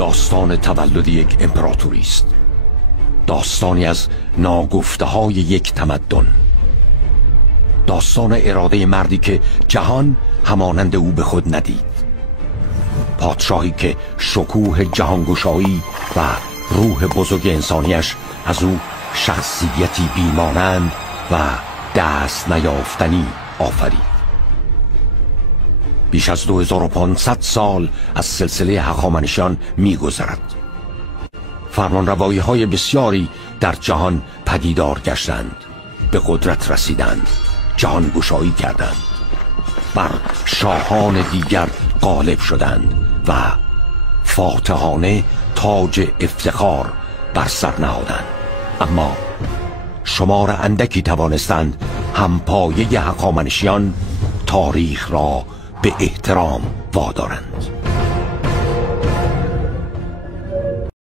داستان تولد یک امپراتوری است، داستانی از ناگفته های یک تمدن، داستان اراده مردی که جهان همانند او به خود ندید، پادشاهی که شکوه جهانگشایی و روح بزرگ انسانیش از او شخصیتی بیمانند و دست نیافتنی آفرید. بیش از 2500 سال از سلسله هخامنشیان می‌گذرد. فرمانروایی های بسیاری در جهان پدیدار گشتند، به قدرت رسیدند، جهان گشایی کردند، بر شاهان دیگر غالب شدند و فاتحانه تاج افتخار بر سر نهادند. اما شمار اندکی توانستند همپایه هخامنشیان تاریخ را به احترام وادارند.